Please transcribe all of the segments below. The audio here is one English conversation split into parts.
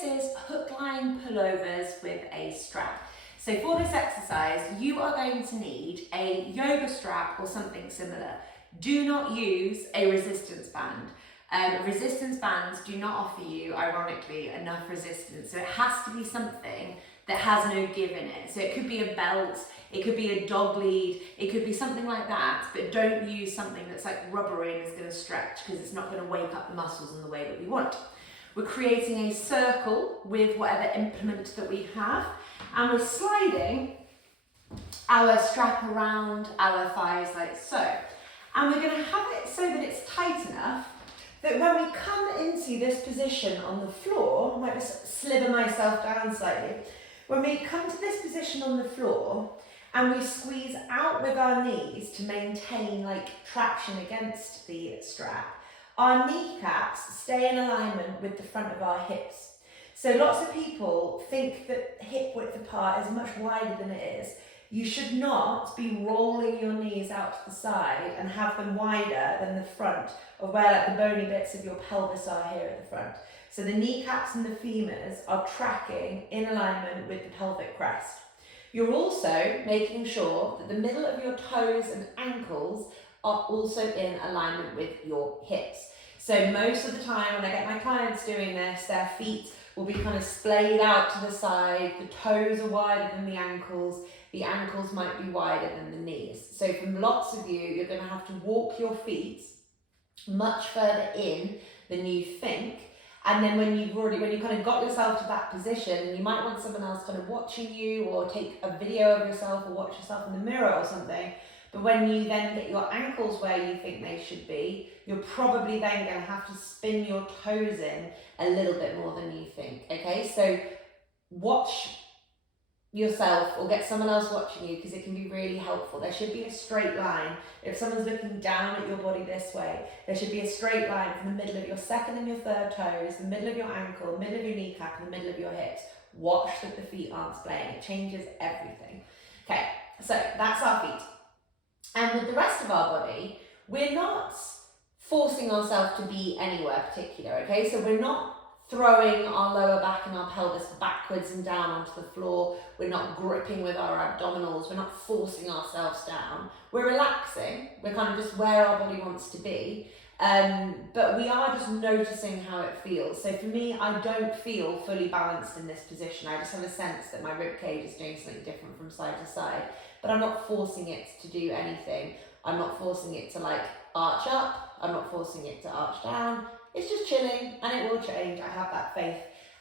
this is hook-line pullovers with a strap. So for this exercise, you are going to need a yoga strap or something similar. Do not use a resistance band. Resistance bands do not offer you, ironically, enough resistance. So it has to be something that has no give in it. So it could be a belt, it could be a dog lead, it could be something like that, but don't use something that's like rubbery and is going to stretch, because it's not going to wake up the muscles in the way that we want. We're creating a circle with whatever implement that we have, and we're sliding our strap around our thighs like so. And we're going to have it so that it's tight enough that when we come into this position on the floor, I might just slither myself down slightly. When we come to this position on the floor and we squeeze out with our knees to maintain like traction against the strap, our kneecaps stay in alignment with the front of our hips. So lots of people think that hip width apart is much wider than it is. You should not be rolling your knees out to the side and have them wider than the front of where like the bony bits of your pelvis are here at the front. So the kneecaps and the femurs are tracking in alignment with the pelvic crest. You're also making sure that the middle of your toes and ankles are also in alignment with your hips. So most of the time when I get my clients doing this, their feet will be kind of splayed out to the side, the toes are wider than the ankles might be wider than the knees. So from lots of you, you're going to have to walk your feet much further in than you think. And then when you kind of got yourself to that position, you might want someone else kind of watching you, or take a video of yourself or watch yourself in the mirror or something. But when you then get your ankles where you think they should be, you're probably then going to have to spin your toes in a little bit more than you think. Okay, so watch yourself or get someone else watching you, because it can be really helpful. There should be a straight line. If someone's looking down at your body this way, there should be a straight line from the middle of your second and your third toes, the middle of your ankle, the middle of your kneecap, and the middle of your hips. Watch that the feet aren't splaying. It changes everything. Okay, so that's our feet. And with the rest of our body, we're not forcing ourselves to be anywhere particular, okay? So we're not throwing our lower back and our pelvis backwards and down onto the floor. We're not gripping with our abdominals. We're not forcing ourselves down. We're relaxing. We're kind of just where our body wants to be. But we are just noticing how it feels. So for me, I don't feel fully balanced in this position. I just have a sense that my rib cage is doing something different from side to side. But I'm not forcing it to do anything. I'm not forcing it to like arch up. I'm not forcing it to arch down. It's just chilling, and it will change. I have that faith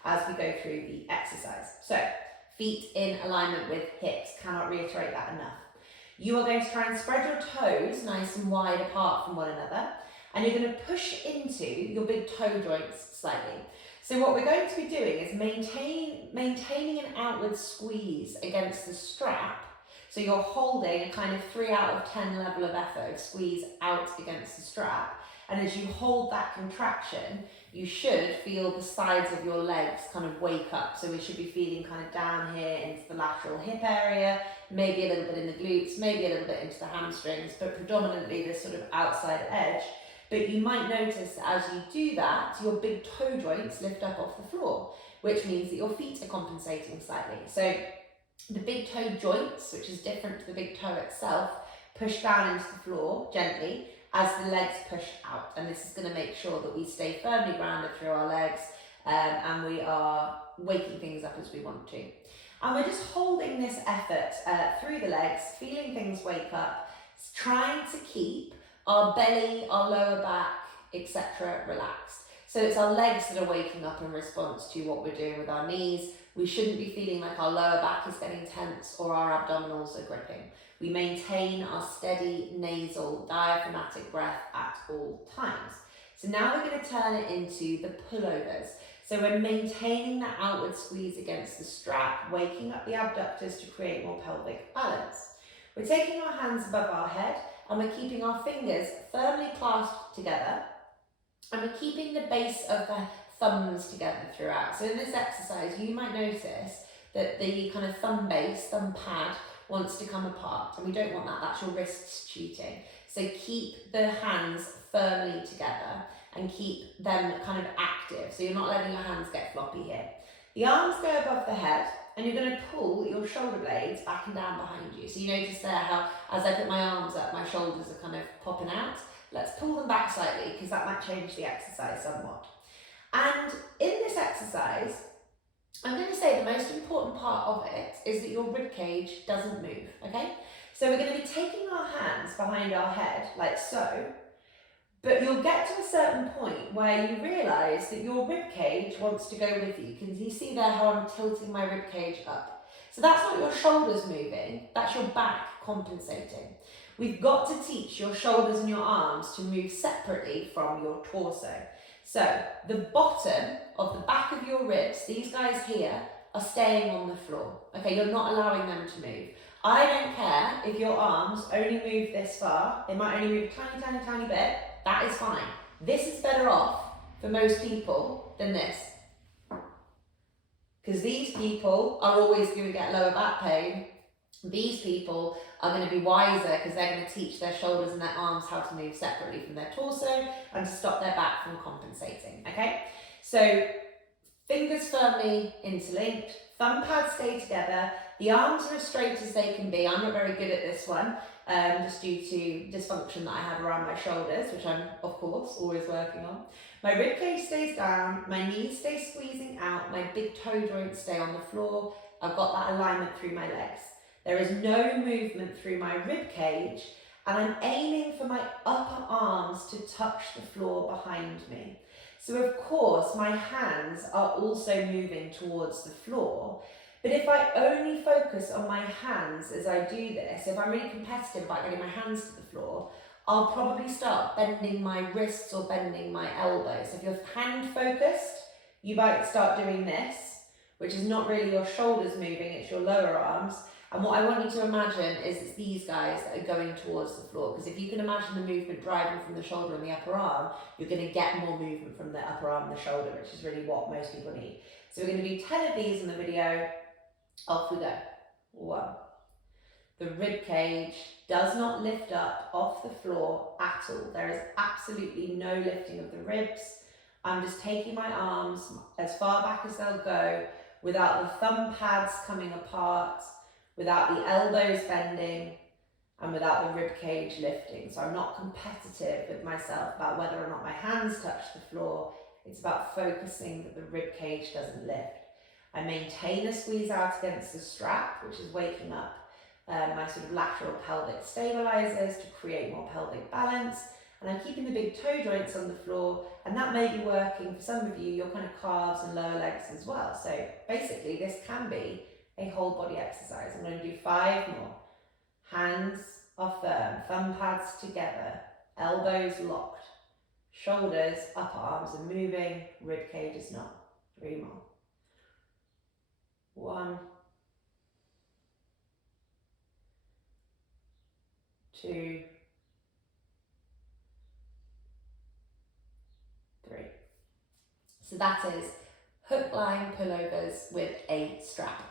as we go through the exercise. So feet in alignment with hips. Cannot reiterate that enough. You are going to try and spread your toes nice and wide apart from one another, and you're going to push into your big toe joints slightly. So what we're going to be doing is maintaining an outward squeeze against the strap. So you're holding a kind of 3 out of 10 level of effort, squeeze out against the strap. And as you hold that contraction, you should feel the sides of your legs kind of wake up. So we should be feeling kind of down here into the lateral hip area, maybe a little bit in the glutes, maybe a little bit into the hamstrings, but predominantly this sort of outside edge. But you might notice as you do that, your big toe joints lift up off the floor, which means that your feet are compensating slightly. So the big toe joints, which is different to the big toe itself, push down into the floor gently as the legs push out. And this is going to make sure that we stay firmly grounded through our legs, and we are waking things up as we want to. And we're just holding this effort through the legs, feeling things wake up, trying to keep our belly, our lower back, etc. relaxed. So it's our legs that are waking up in response to what we're doing with our knees. We shouldn't be feeling like our lower back is getting tense or our abdominals are gripping. We maintain our steady nasal diaphragmatic breath at all times. So now we're going to turn it into the pullovers. So we're maintaining that outward squeeze against the strap, waking up the abductors to create more pelvic balance. We're taking our hands above our head, and we're keeping our fingers firmly clasped together, and we're keeping the base of the thumbs together throughout. So in this exercise, you might notice that the kind of thumb base, thumb pad, wants to come apart, and we don't want that. That's your wrists cheating. So keep the hands firmly together, and keep them kind of active. So you're not letting your hands get floppy here. The arms go above the head, and you're going to pull your shoulder blades back and down behind you. So you notice there how, as I put my arms up, my shoulders are kind of popping out. Let's pull them back slightly, because that might change the exercise somewhat. And in this exercise, I'm going to say the most important part of it is that your rib cage doesn't move, okay? So we're going to be taking our hands behind our head, like so, but you'll get to a certain point where you realise that your rib cage wants to go with you. Can you see there how I'm tilting my rib cage up? So that's not your shoulders moving, that's your back compensating. We've got to teach your shoulders and your arms to move separately from your torso. So the bottom of the back of your ribs, these guys here, are staying on the floor. Okay, you're not allowing them to move. I don't care if your arms only move this far. They might only move a tiny, tiny, tiny bit. That is fine. This is better off for most people than this. Because these people are always going to get lower back pain. These people are going to be wiser because they're going to teach their shoulders and their arms how to move separately from their torso and to stop their back from compensating, okay? So fingers firmly interlinked, thumb pads stay together, the arms are as straight as they can be. I'm not very good at this one, just due to dysfunction that I have around my shoulders, which I'm, of course, always working on. My rib cage stays down, my knees stay squeezing out, my big toe joints stay on the floor. I've got that alignment through my legs. There is no movement through my rib cage, and I'm aiming for my upper arms to touch the floor behind me. So of course, my hands are also moving towards the floor, but if I only focus on my hands as I do this, if I'm really competitive about getting my hands to the floor, I'll probably start bending my wrists or bending my elbows. If you're hand focused, you might start doing this, which is not really your shoulders moving, it's your lower arms. And what I want you to imagine is it's these guys that are going towards the floor, because if you can imagine the movement driving from the shoulder and the upper arm, you're going to get more movement from the upper arm and the shoulder, which is really what most people need. So we're going to do 10 of these in the video. Off we go. 1. The rib cage does not lift up off the floor at all. There is absolutely no lifting of the ribs. I'm just taking my arms as far back as they'll go without the thumb pads coming apart, without the elbows bending, and without the rib cage lifting. So I'm not competitive with myself about whether or not my hands touch the floor. It's about focusing that the rib cage doesn't lift. I maintain a squeeze out against the strap, which is waking up my sort of lateral pelvic stabilizers to create more pelvic balance. And I'm keeping the big toe joints on the floor, and that may be working for some of you, your kind of calves and lower legs as well. So basically this can be a whole body exercise. I'm going to do 5 more. Hands are firm, thumb pads together, elbows locked, shoulders, upper arms are moving, rib cage is not. 3 more. 1, 2, 3. So that is hook-lying pullovers with a strap.